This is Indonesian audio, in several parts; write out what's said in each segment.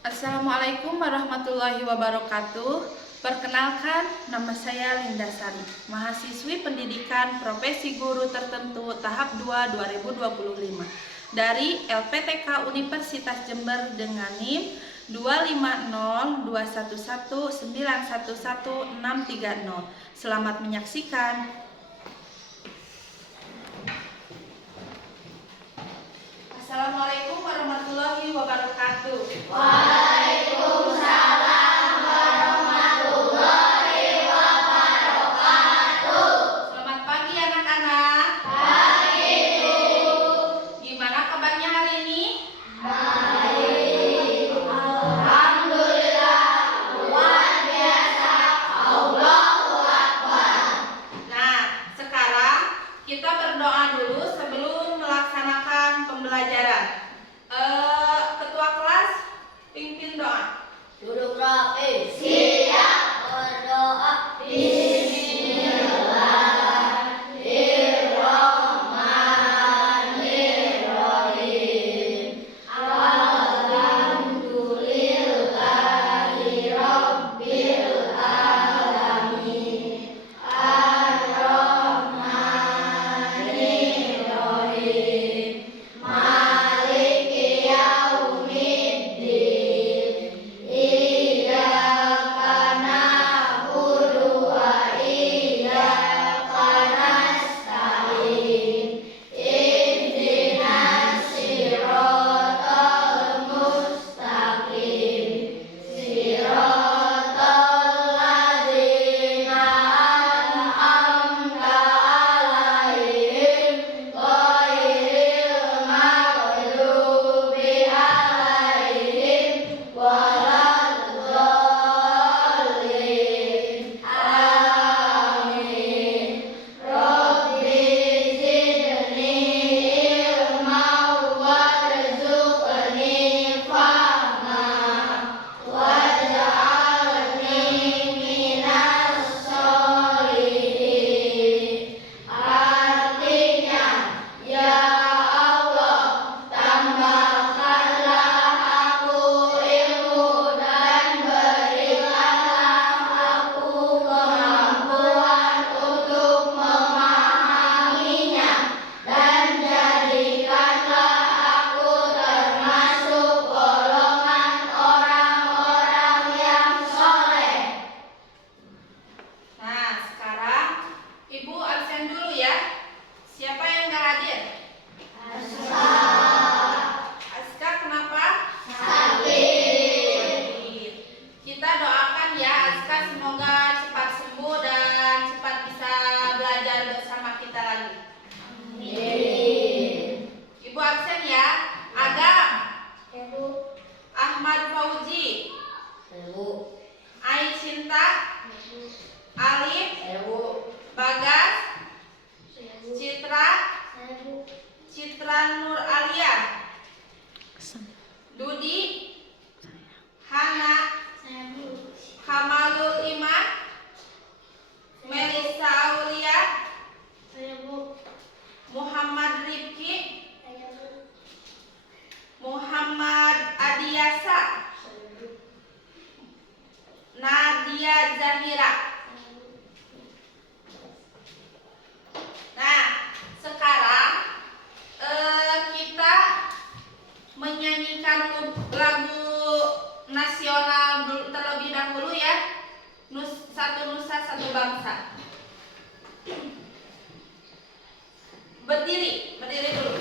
Assalamualaikum warahmatullahi wabarakatuh. Perkenalkan, nama saya Linda Sari, mahasiswi pendidikan profesi guru tertentu tahap 2 2025 dari LPTK Universitas Jember dengan NIM 25021191160. Selamat menyaksikan. Assalamualaikum warahmatullahi wabarakatuh. Waalaikumsalam warahmatullahi wabarakatuh. Selamat pagi anak-anak. Pagi Bu. Gimana kabarnya hari ini? Baik. Alhamdulillah. Luar biasa. Allahu Akbar. Nah, sekarang kita berdoa dulu sebelum melaksanakan pembelajaran. Ketua kelas, pimpin doa. Duduk rapi. Siap. Berdoa. Bismillahirrahmanirrahim. Alhamdulillahi rabbil alamin. Ar-Rahmanir-Rahim. Maliki yaumiddin. Iyyaka na'budu wa iyyaka nasta'in. Ihdinas siratal mustaqim. Siratal ladzina an'amta 'alaihim ghairil maghdubi 'alaihim waladdallin. Amin. Rabbi zidni ilma warzuqni fahma waj'alni minas sholihin. Artinya, ya Allah, tambahkanlah aku ilmu dan berikanlah aku kemampuan untuk memahaminya, dan jadikanlah aku termasuk golongan orang-orang yang soleh. Nah, sekarang Ibu absen dulu ya. Siapa yang nggak hadir? Aska kenapa? Sakit. Kita doakan ya Aska semoga cepat sembuh dan cepat bisa belajar bersama kita lagi. Ibu absen ya. Adam, Ahmad Fauzi, Ai Cinta, Alif, Bagas, Citra, Citra Nur Alia, Dudi, Hana, Kamalul Iman, Melisa Aulia, Muhammad Rifki, Muhammad Adiasa, Nadia Zahira. Nah, sekarang kita menyanyikan lagu nasional terlebih dahulu ya. Satu Nusa Satu Bangsa. Berdiri dulu.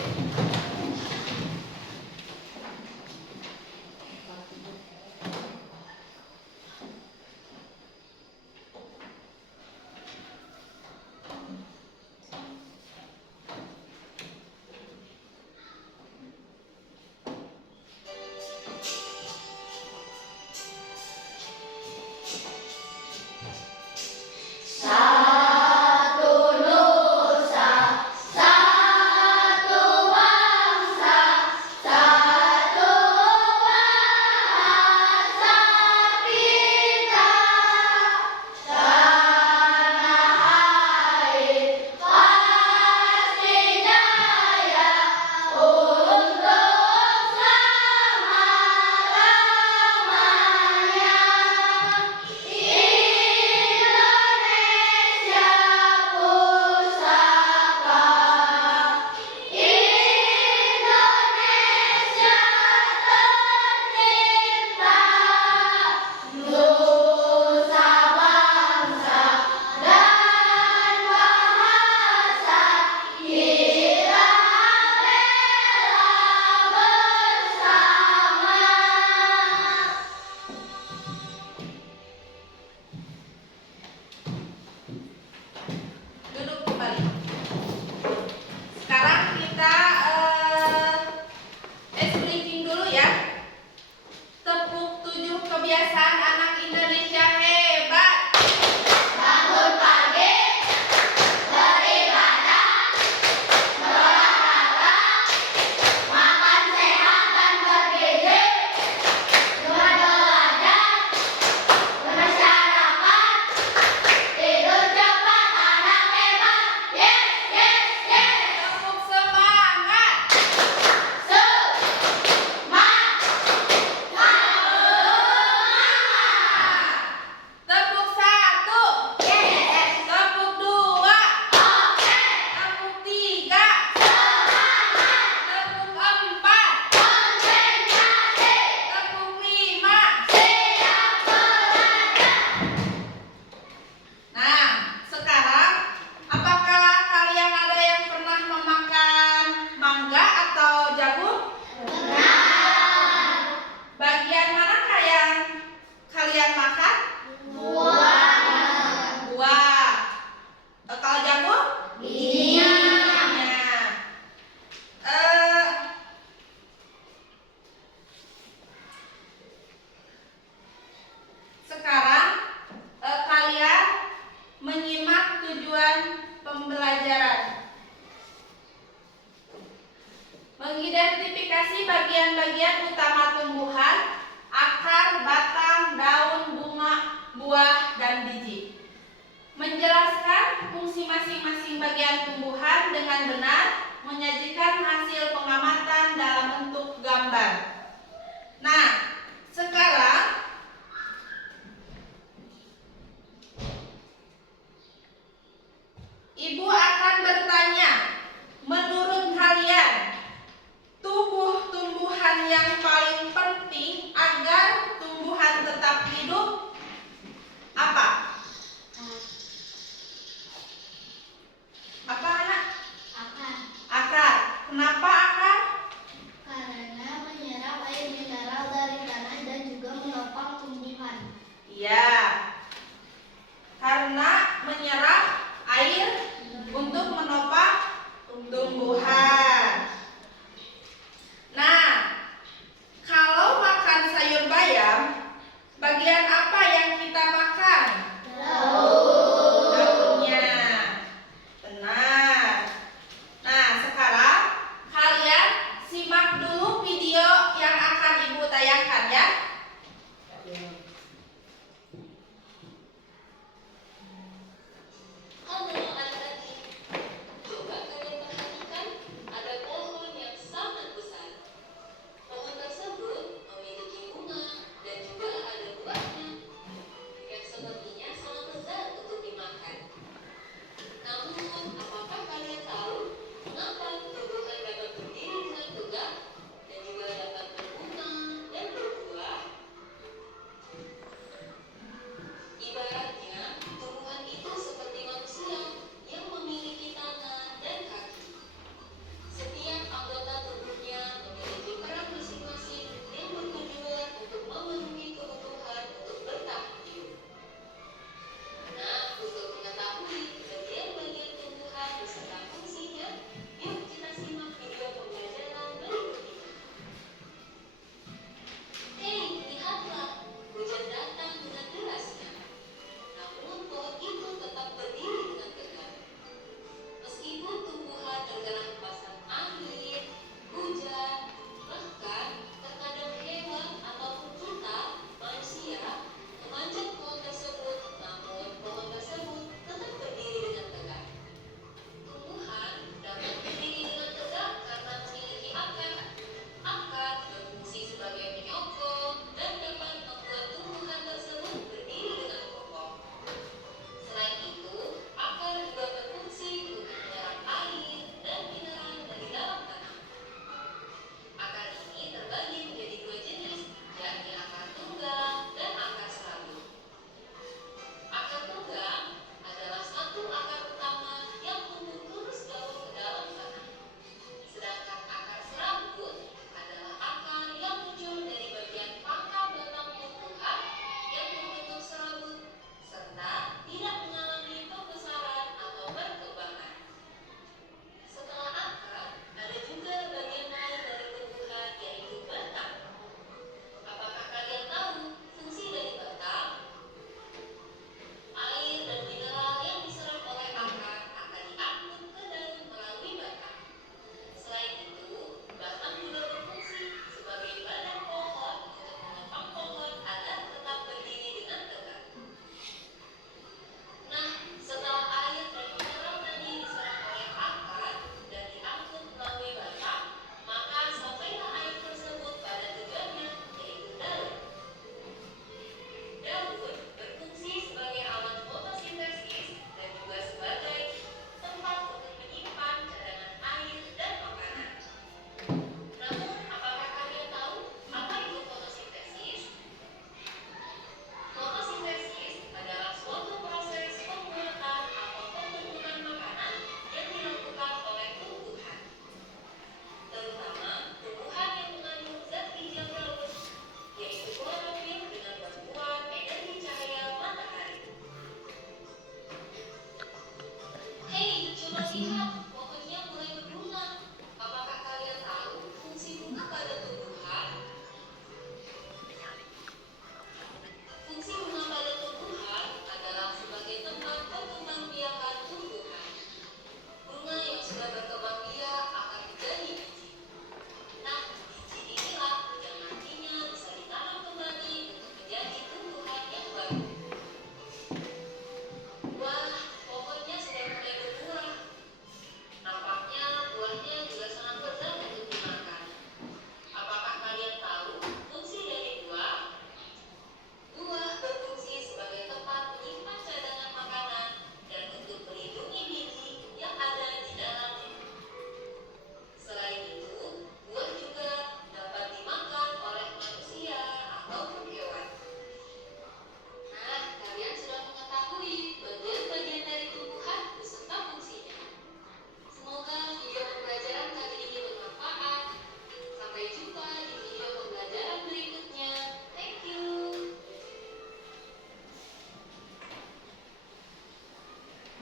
Satu Nusa, satu kebiasaan anak Indonesia hebat. Bangun pagi, beribadah, berolahraga, makan sehat dan bergizi, belajar, bermasyarakat, tidur cepat anak hebat. Yes, yes, yes. Tepuk semangat. Tepuk satu. Tepuk dua. Tepuk tiga. Tepuk empat. Tepuk lima. Nah, sekarang apakah kalian ada yang pernah memakan mangga atau jagung? Bagian manakah yang kalian makan? Buah. Kalau jagung? Nah, sekarang kalian menyimak tujuan pembelajaran. Mengidentifikasi bagian-bagian utama tumbuhan, akar, batang, daun, bunga, buah, dan biji. Menjelaskan fungsi masing-masing bagian tumbuhan dengan benar, menyajikan hasil pengamatan dalam bentuk gambar. Nah, sekarang Ibu akan bertanya, menurut kalian, tubuh tumbuhan yang paling penting agar tumbuhan tetap hidup apa? Apa anak? Akar. Kenapa akar? Karena menyerap air mineral dari tanah dan juga menopang tumbuhan. Iya. Karena menyerap air untuk menopang tumbuhan. Nah, kalau makan sayur bayam, bagian apa yang kita makan? Daunnya. Benar. Nah, sekarang kalian simak dulu video yang akan Ibu tayangkan ya. Halo adik-adik, coba kalian perhatikan ada pohon yang sangat besar. Pohon tersebut memiliki bunga dan juga ada buahnya yang sepertinya sangat lezat untuk dimakan. Namun, apakah kalian tahu mengapa tumbuhan dapat berdiri dengan tegak dan juga dapat berbunga dan berbuah?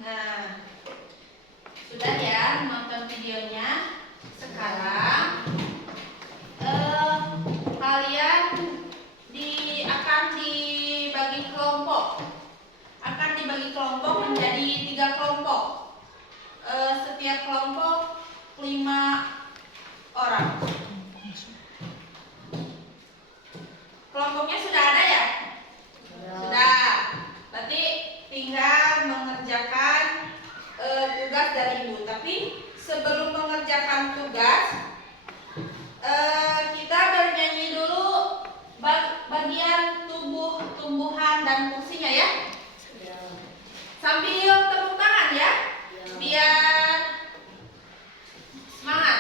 Nah, sudah ya nonton videonya. Sekarang kalian akan dibagi kelompok. Akan dibagi kelompok menjadi 3 kelompok. Setiap kelompok 5 orang. Kelompoknya sudah ada ya? Sudah. Berarti tinggal mengerjakan tugas dari Ibu. Tapi sebelum mengerjakan tugas, kita bernyanyi dulu bagian tumbuhan dan fungsinya ya. Sambil tepuk tangan ya, biar semangat.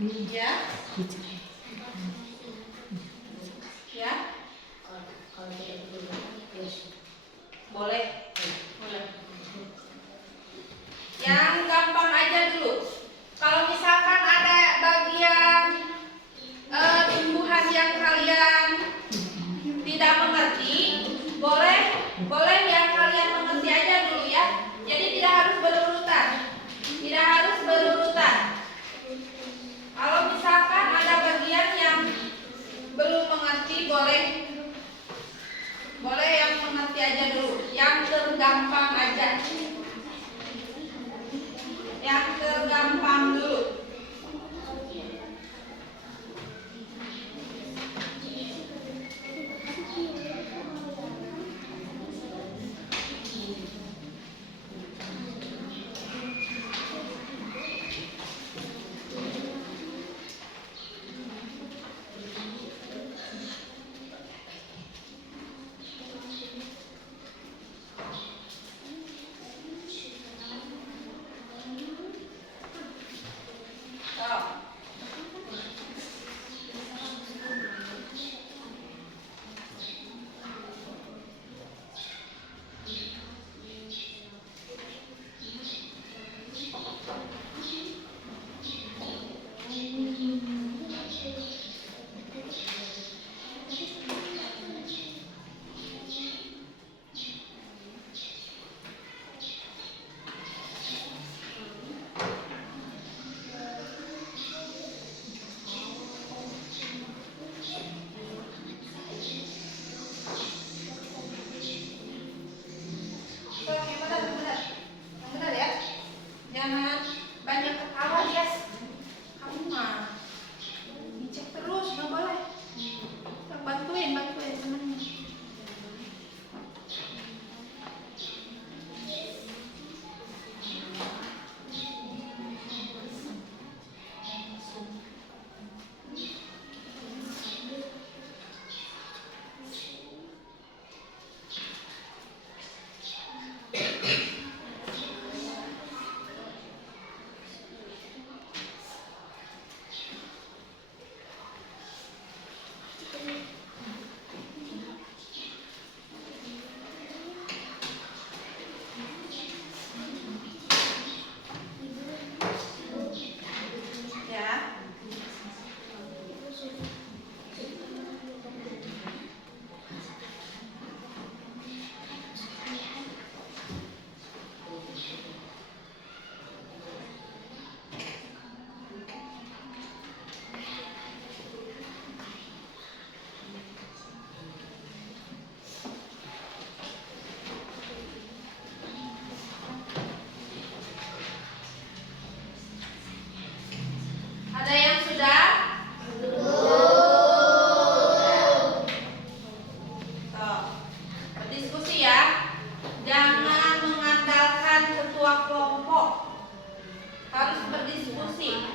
Ya. Ya. Boleh. Boleh. Yang gampang aja dulu. Kalau misalkan ada bagian tumbuhan yang kalian tidak mengerti, boleh yang kalian mengerti aja dulu ya. Jadi tidak harus berurutan. Tidak harus berurutan. Kalau misalkan ada bagian yang belum mengerti, boleh yang mengerti aja dulu. Yang tergampang aja. Yang tergampang dulu. Benar ya. Jangan banyak ketawa, Yes. Kamu mah dicek terus, nggak boleh. Bantuin temennya. Ya. Ada yang sudah? Berdiskusi ya. Jangan mengandalkan ketua kelompok. Harus berdiskusi.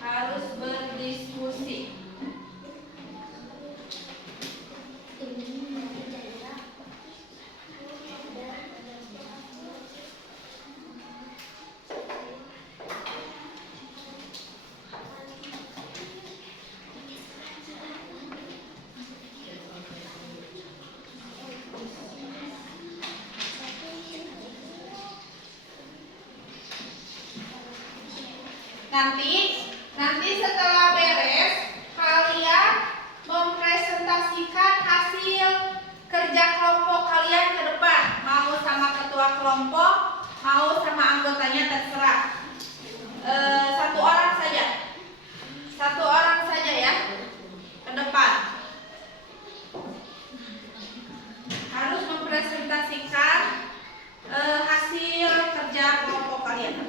Harus berdiskusi. Nanti setelah beres, kalian mempresentasikan hasil kerja kelompok kalian ke depan. Mau sama ketua kelompok, mau sama anggotanya, terserah. Satu orang saja ya, ke depan. Harus mempresentasikan hasil kerja kelompok kalian.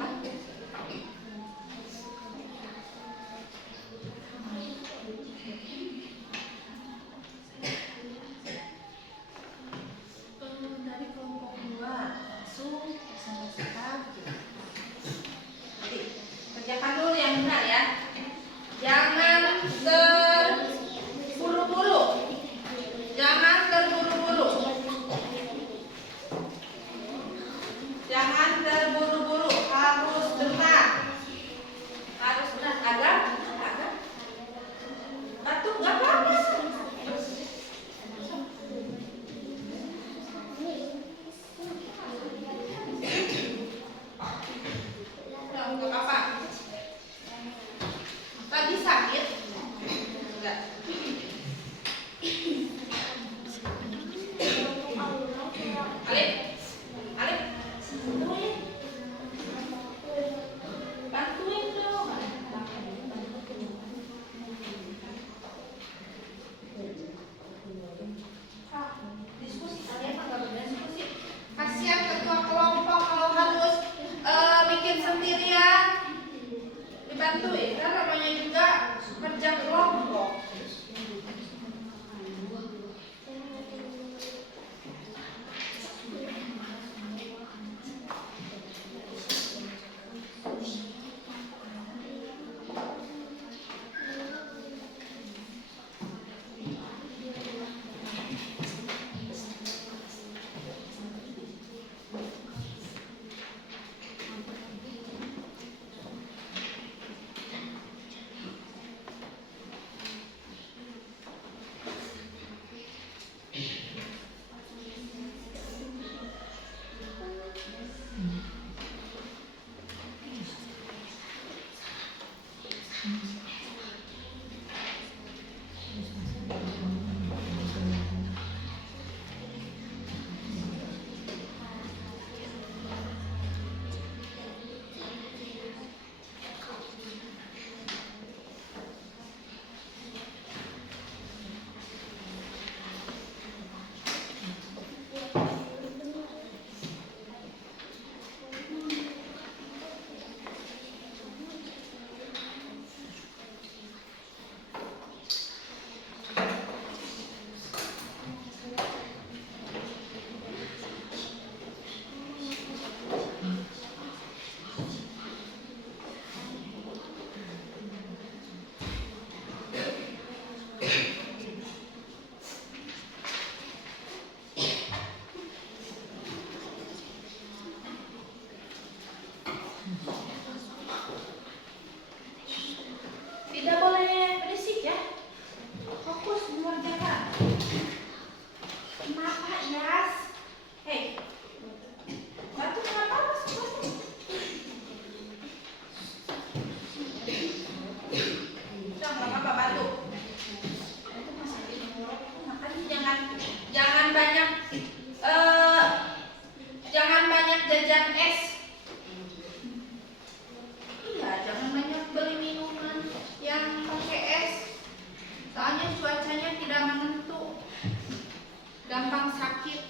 gampang sakit.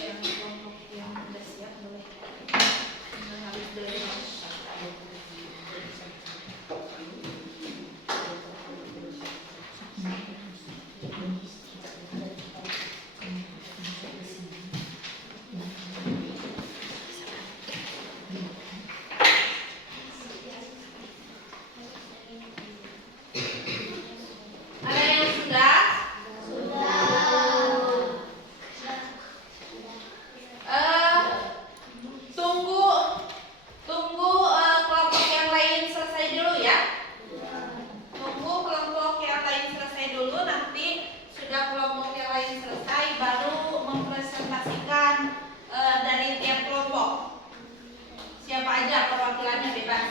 Yang kelompok yang udah siap boleh. Harus dari ada yang sudah? Tunggu kelompok yang lain selesai dulu ya. Tunggu kelompok yang lain selesai dulu, nanti sudah kelompok yang lain selesai baru mempresentasikan dari tiap kelompok. Siapa aja perwakilannya bebas.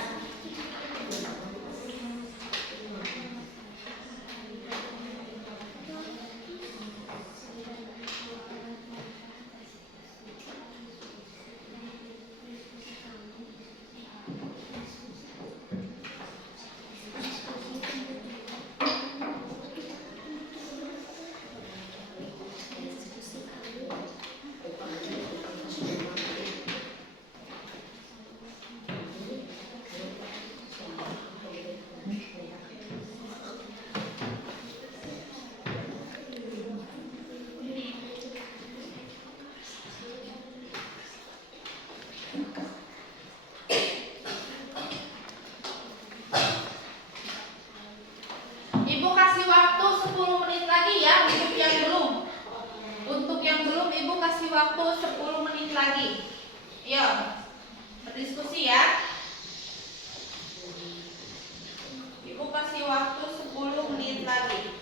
Ibu kasih waktu 10 menit lagi ya untuk yang belum. Untuk yang belum Ibu kasih waktu 10 menit lagi. Yuk, berdiskusi ya. Ibu kasih waktu 10 menit lagi.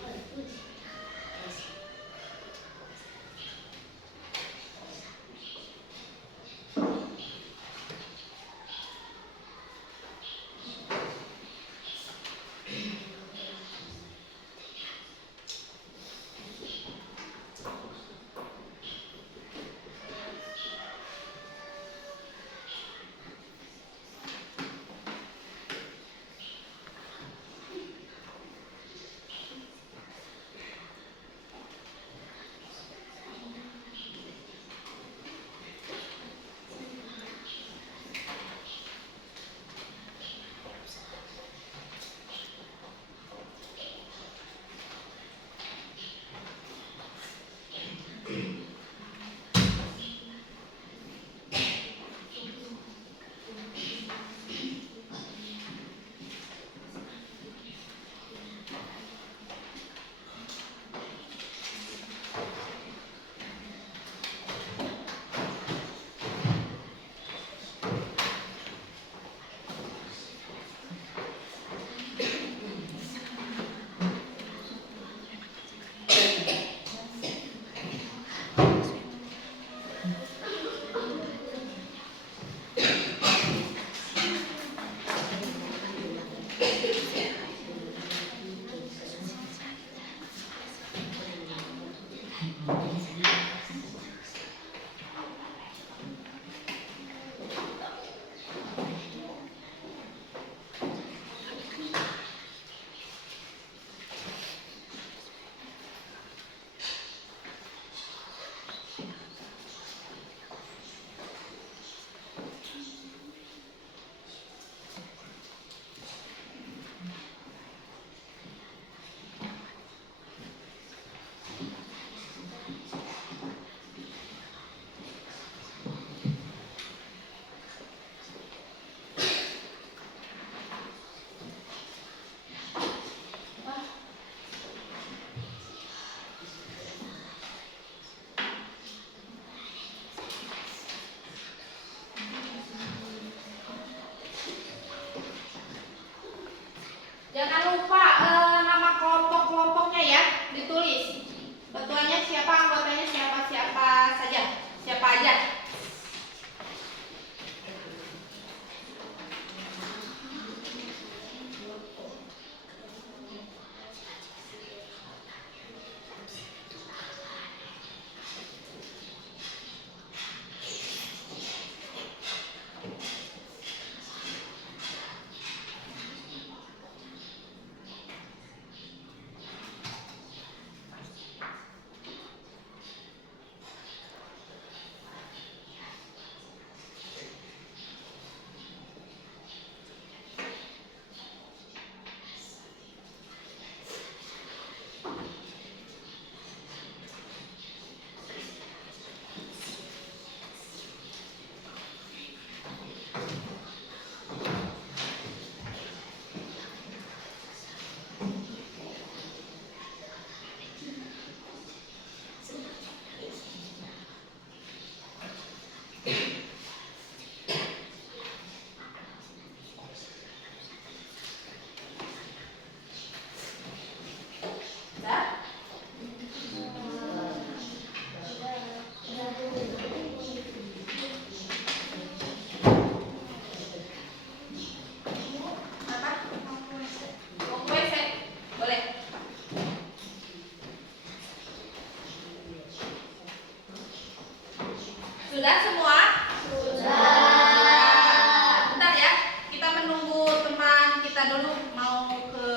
Bentar dulu mau ke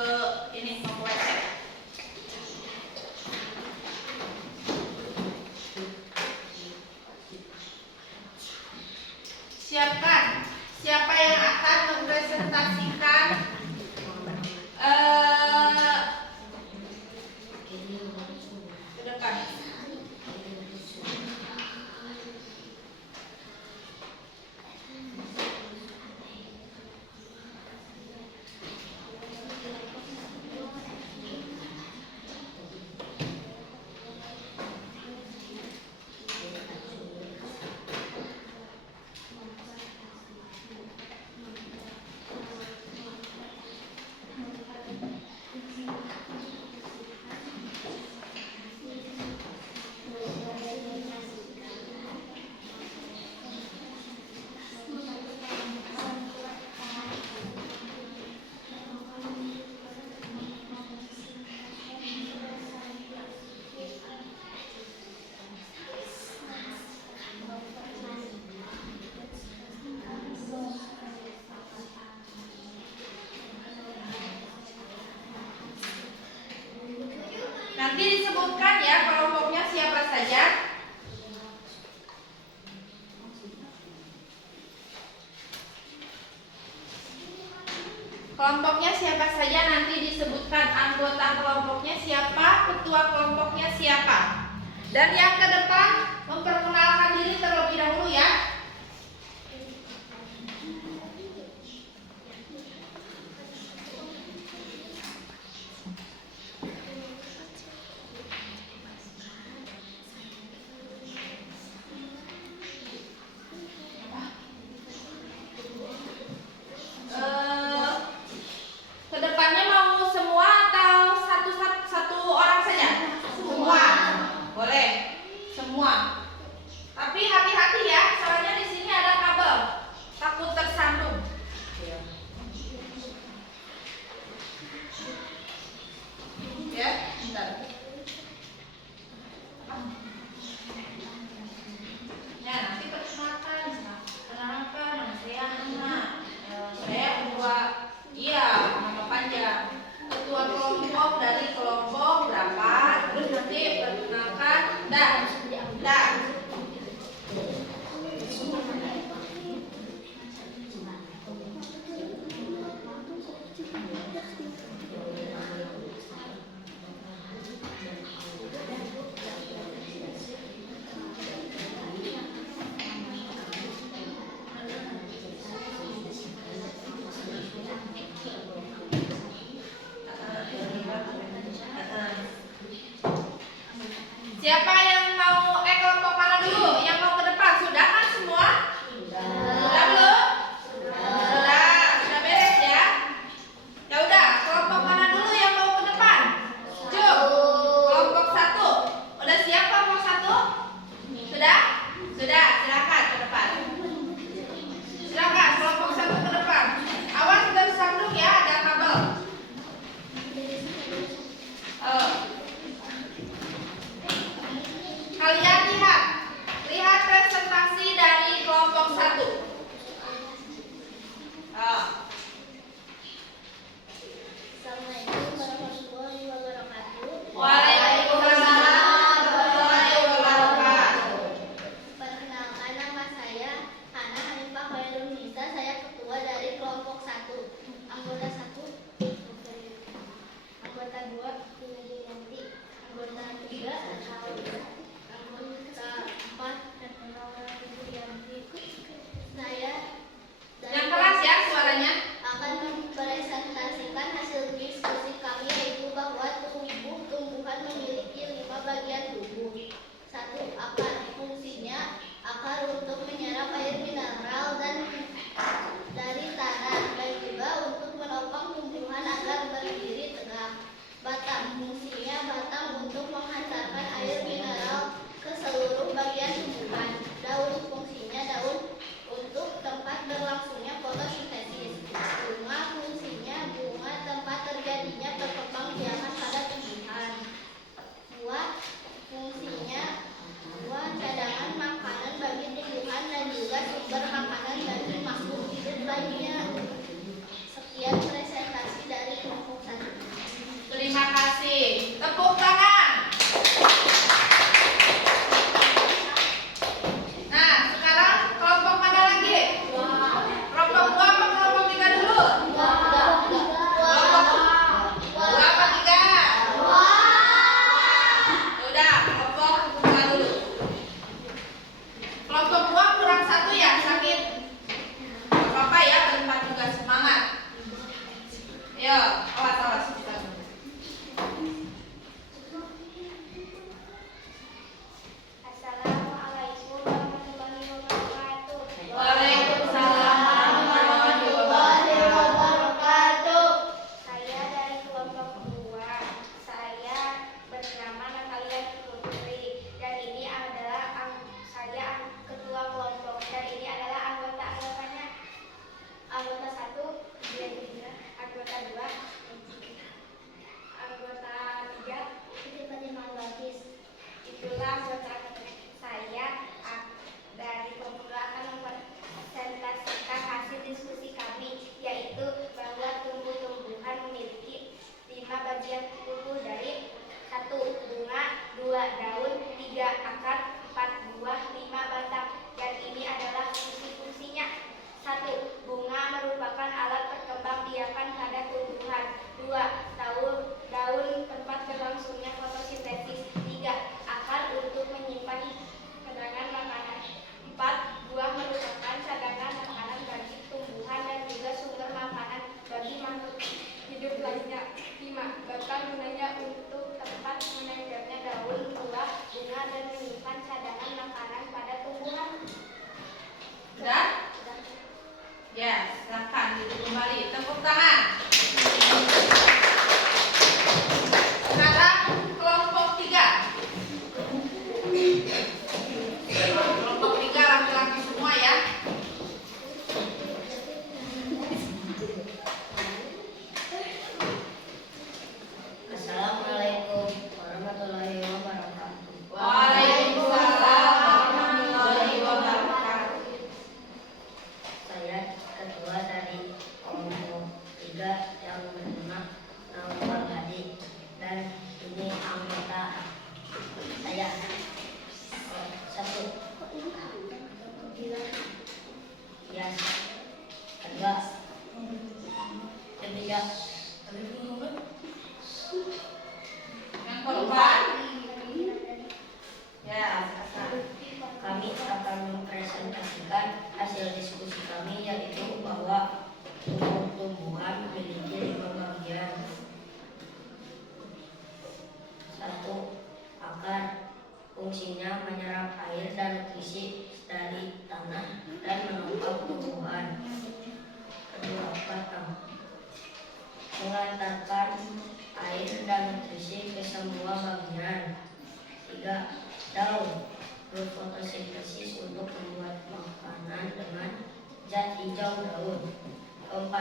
ini mau ke WC. Siapkan. Siapa yang akan mempresentasikan ke depan? Nanti disebutkan ya kelompoknya siapa saja. Kelompoknya siapa saja nanti disebutkan, anggota kelompoknya siapa, ketua kelompoknya siapa. Dan yang ke depan memperkenalkan diri terlebih dahulu ya. Kedepannya mau semua atau satu orang saja? Semua. Boleh. Semua. Tapi hati-hati ya, soalnya di sini ada kabel. Takut tersandung. Ya, bentar. Ya, nanti perkenalkan. Kenalkan, nama saya Hana. Saya ketua, iya, nama panjang. Ketua kelompok dari kelompok berapa? Terus nanti perkenalkan. Dah. Siapa yang mau kelompok mana? Ya. Yang keempat, ya, Kami akan mempresentasikan hasil diskusi kami, yaitu bahwa tumbuh-tumbuhan memiliki 5 bagian. 1. Akar. Fungsinya menyerap air dan nutrisi dari tanah dan menopang tumbuhan. 2. Batang. Mengantarkan air dan nutrisi ke semua bagian. 3. Daun. Berfotosintesis untuk membuat makanan dengan zat hijau daun. 4.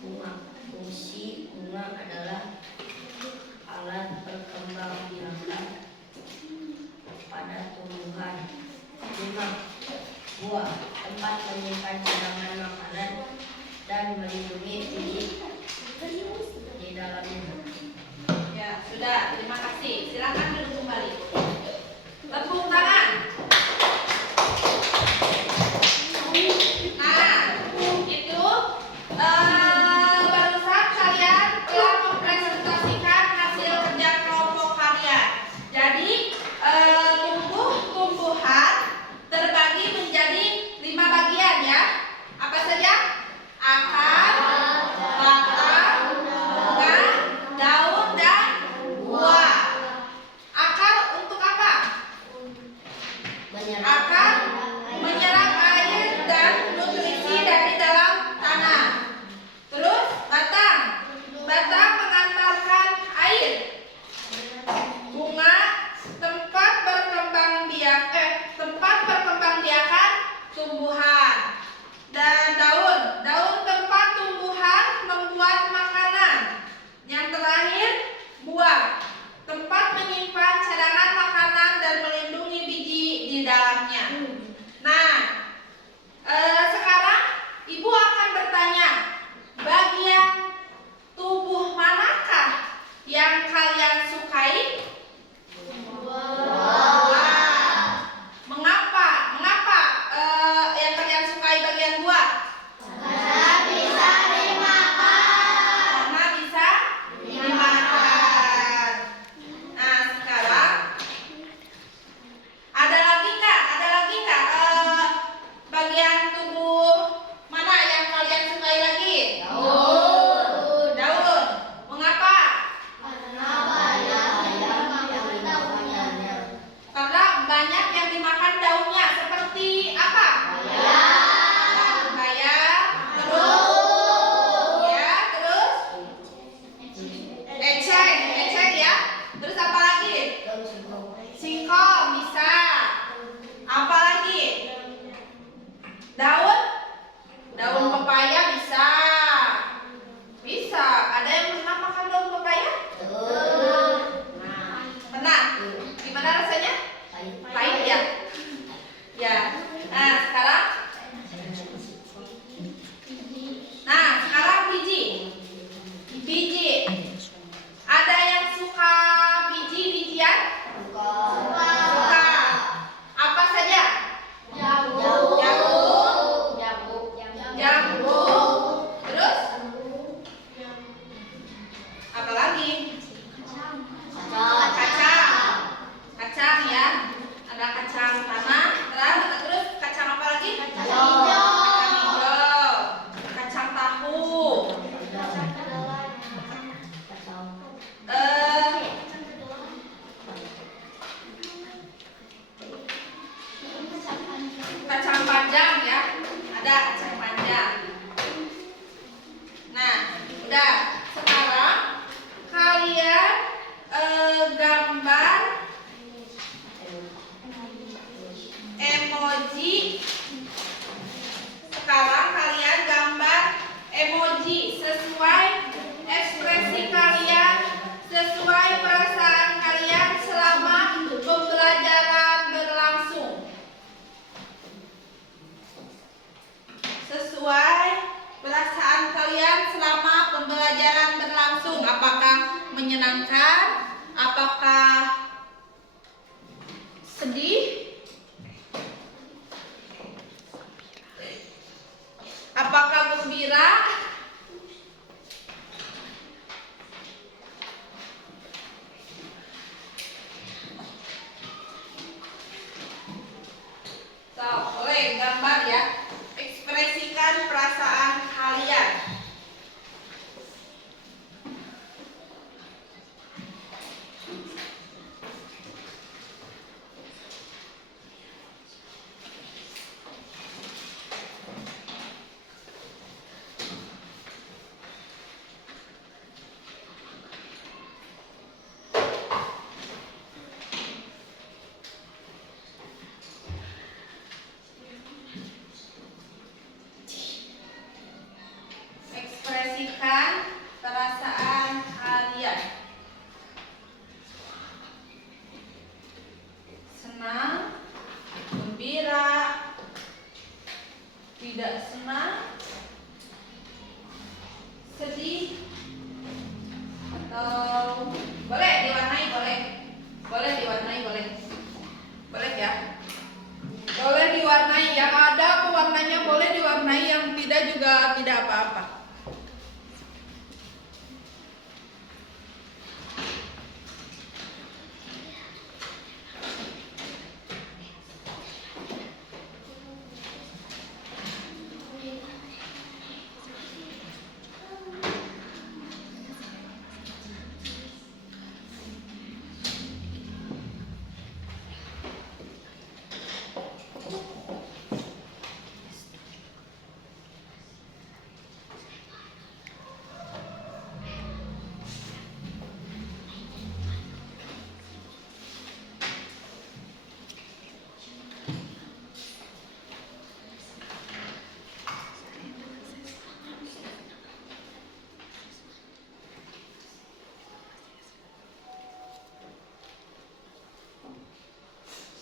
Bunga. Fungsi bunga adalah alat perkembangbiakan pada tumbuhan. 5. Buah. Tempat menyimpan cadangan makanan dan melindungi biji di dalamnya. ya sudah. Terima kasih. Silakan duduk kembali. Tepuk tangan. Nah, itu barusan kalian telah mempresentasikan hasil kerja kelompok kalian. Jadi tumbuh-tumbuhan terbagi menjadi 5 bagian ya. Apa saja? Akar, batang, bunga, daun, dan buah. Akar untuk apa? Akar menyerap air dan nutrisi dari dalam tanah. Terus batang. Batang mengantarkan air. Bunga tempat berkembangbiakan tumbuhan. Dan daun. Daun tempat tumbuhan membuat makanan. Yang terakhir buah. Tempat menyimpan cadangan makanan dan melindungi biji di dalamnya. Nah, sekarang Ibu akan bertanya, bagian tubuh manakah yang kalian sukai? Mengapa? Mengapa yang kalian sukai bagian buah? Karena bisa dimakan. Nah, sekarang ada lagi nggak bagian tubuh mana yang kalian sukai lagi? Daun. Mengapa? Karena banyak yang dimakan daunnya. Seperti apa? Bayam. Terus eceng ya. Terus apa lagi? Singkong bisa. Apa lagi? Daun pepaya bisa. Ada yang pernah makan daun pepaya? Pernah. Gimana rasanya? Pahit ya? Ya. Nah, sekarang biji. Ada yang suka biji-bijian? Suka. Apa saja? Jagung. Terus? Apa lagi? Kacang ya. Ada kacang tanah. Terus kacang apa lagi? Kacang hijau. Kacang tahu. Kacang panjang ya. Ada kacang panjang. Nah, udah. Sekarang kalian gambar emoji. Sekarang kalian gambar emoji sesuai ekspresi kalian, sesuai perasaan kalian selama pembelajaran berlangsung. Sesuai perasaan kalian selama pembelajaran berlangsung. Apakah menyenangkan? Apakah sedih? Apakah gembira?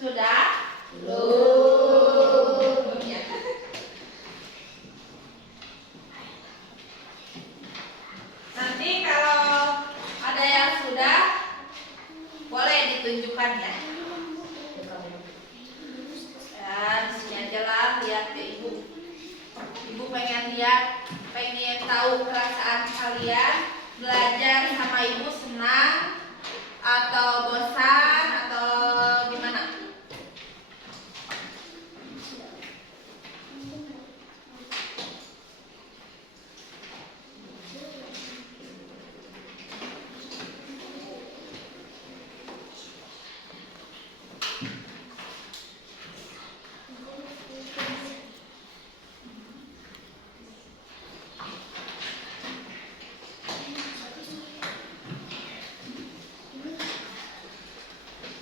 Sudah? Belum ya. Nanti kalau ada yang sudah, boleh ditunjukkan ya. Dan sini aja lah, lihat ke ibu. Ibu pengen lihat, pengen tahu perasaan kalian belajar sama ibu, senang atau bosan atau gimana?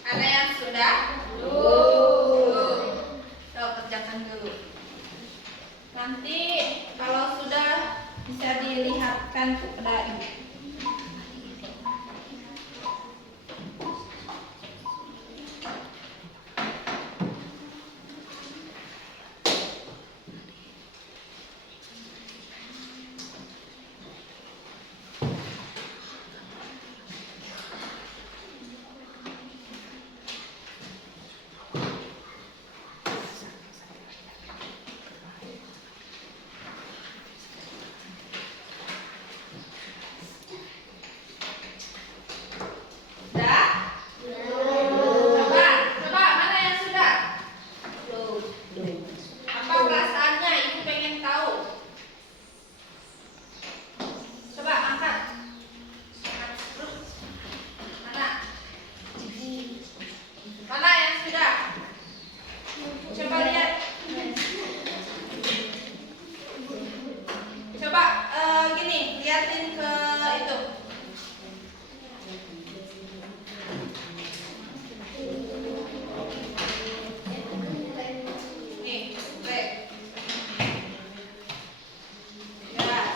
Ada yang sudah? Belum. Coba kerjakan dulu. Nanti kalau sudah bisa dilihatkan kepada ibu. Sudah? Coba mana yang sudah? Apa perasaannya? Ibu pengen tahu. Coba angkat. Mana? Mana yang sudah? Coba lihat. Coba gini, liatin ke itu. Nih, baik. Jelas.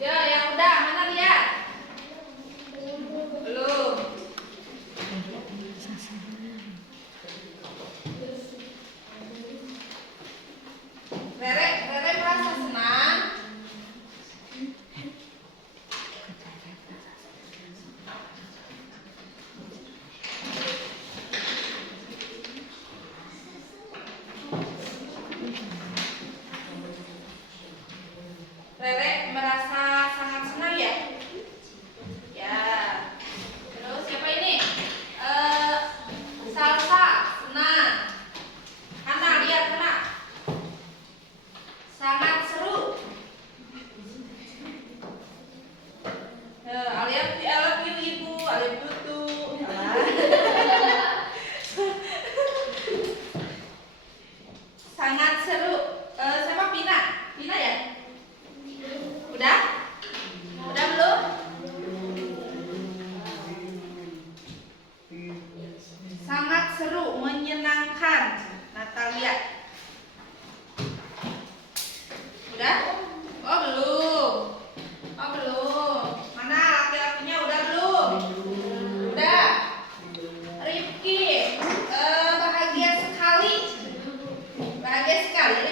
Ya, yang udah, mana lihat? Belum. Rere merasa senang. Rere merasa sangat senang ya? Ya. Terus siapa ini? Salsa, senang. Hana, lihat Hana. Sangat seru. I love you ibu, I love you too. Sangat seru. Siapa Pina? Pina ya? Udah? Udah belum? Sangat seru, menyenangkan. Natalia. Udah? Oh belum. Oh belum. Mana laki-lakinya udah belum? Udah. Rifki, bahagia sekali. Bahagia sekali.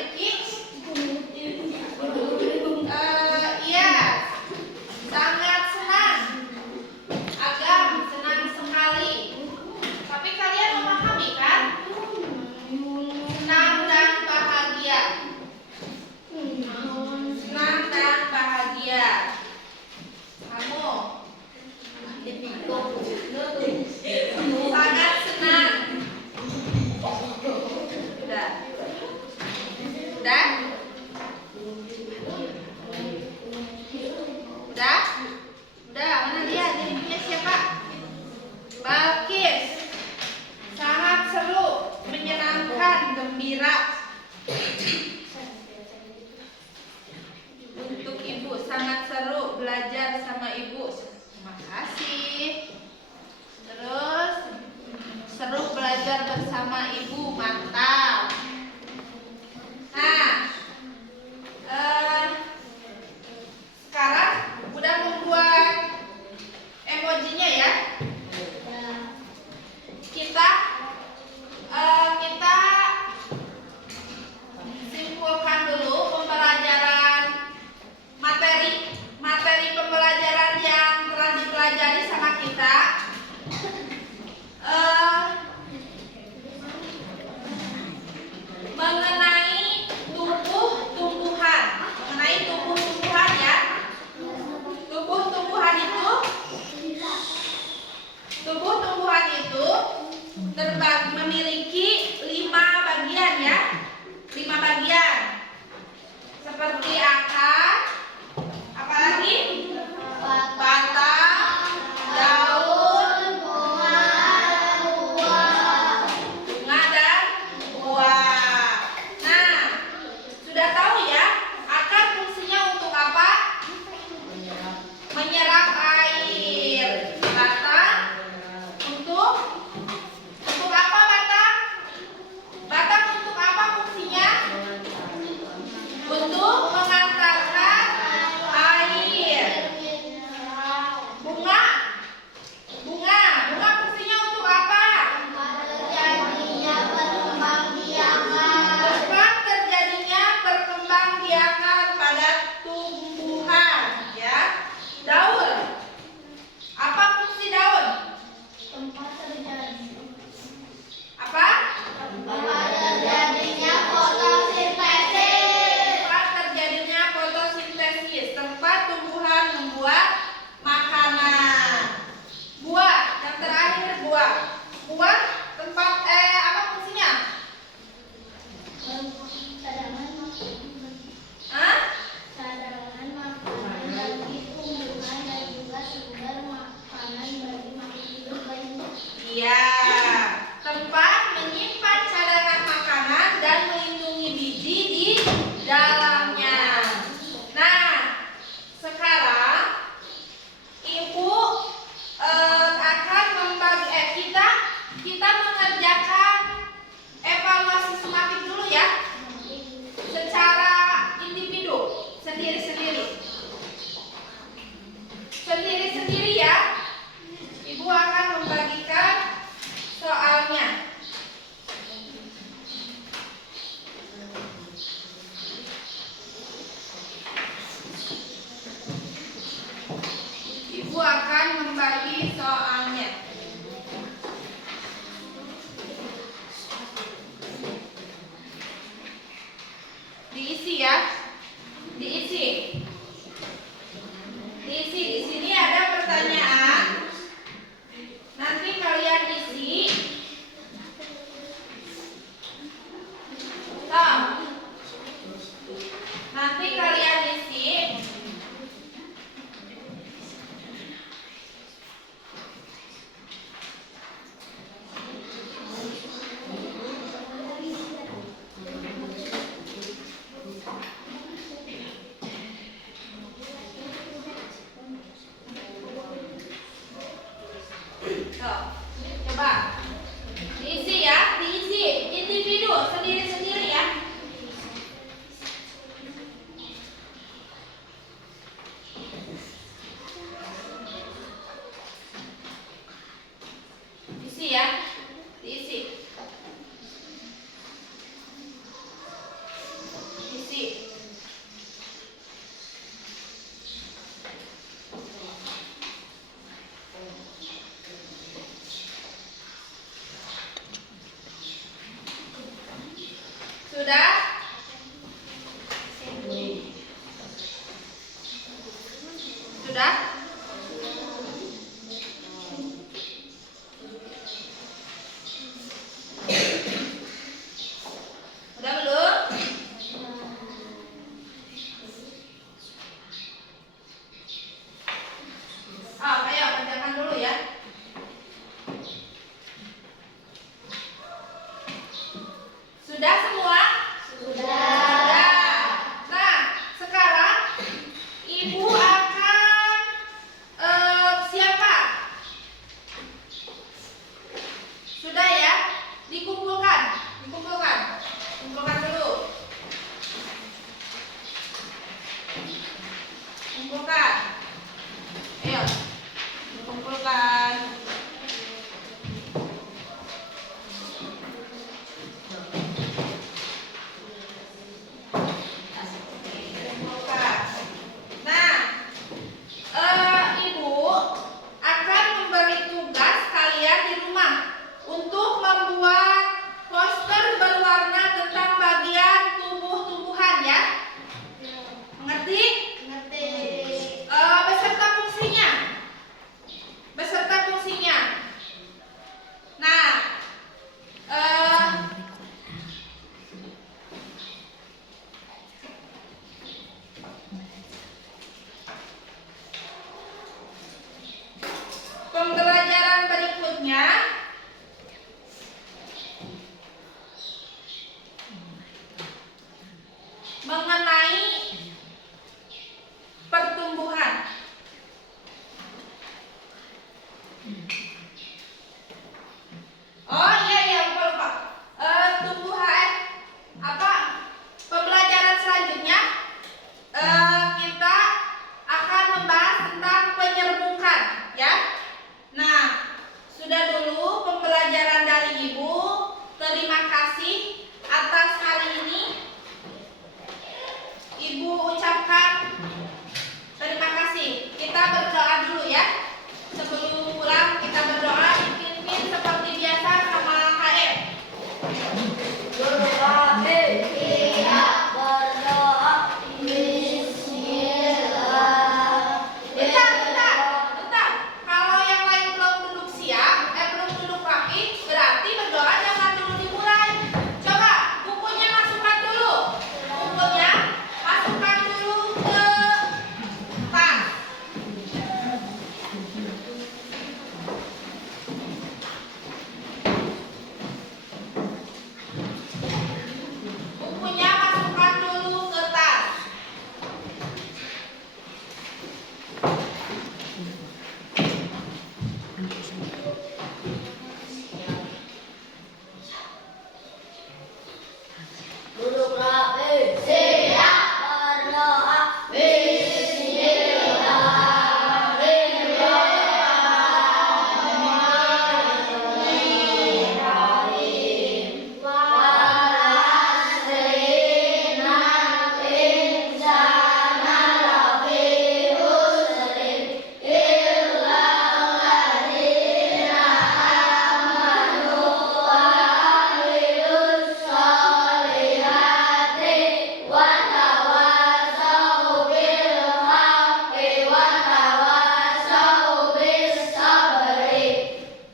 Sudah? Sudah? Udah belum? Ayo kerjakan dulu ya. Sudah semua? Sudah. Nah, sekarang Ibu akan siapa? Sudah ya? Dikumpulkan. Kumpulkan dulu. Kumpulkan. Ayo. Kumpulkan. Nah, Ibu akan memberi tugas kalian di rumah untuk membuat poster berwarna tentang bagian tumbuh-tumbuhan ya. Mengerti? Beserta fungsinya. Nah, pembelajaran berikutnya mengenai pertumbuhan. Oh iya lupa. Pembelajaran selanjutnya kita akan membahas tentang penyerbukan ya. Nah, sudah dulu pembelajaran dari Ibu. Terima kasih atas hari ini. Ibu ucapkan terima kasih. Kita berdoa dulu ya. Sebelum pulang kita berdoa, dipimpin seperti biasa sama KM. Berdoa. Bentar. Kalau yang lain belum duduk siap, belum duduk rapi, berarti berdoa jangan dulu dimulai. Coba bukunya masukkan dulu. Bukunya masukkan dulu ke tas. Bukunya masukkan dulu ke tas. Duduk rapi. Siap. Berdoa.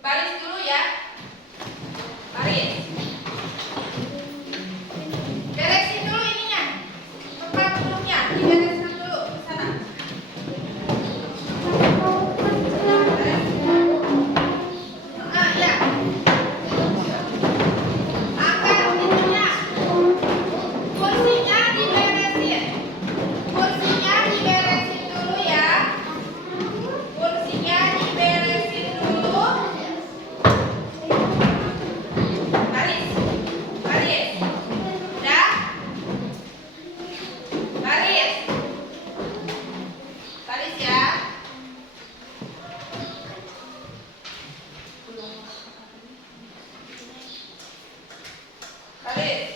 Baris dulu ya. Baris. Beresin dulu ininya. Tempat duduknya dibereskan dulu di sana. Ya. Angkat ininya. Kursinya diberesin. Kursinya diberesin dulu ya. Kursinya diberesin dulu. Baris. Udah? Baris ya. Baris.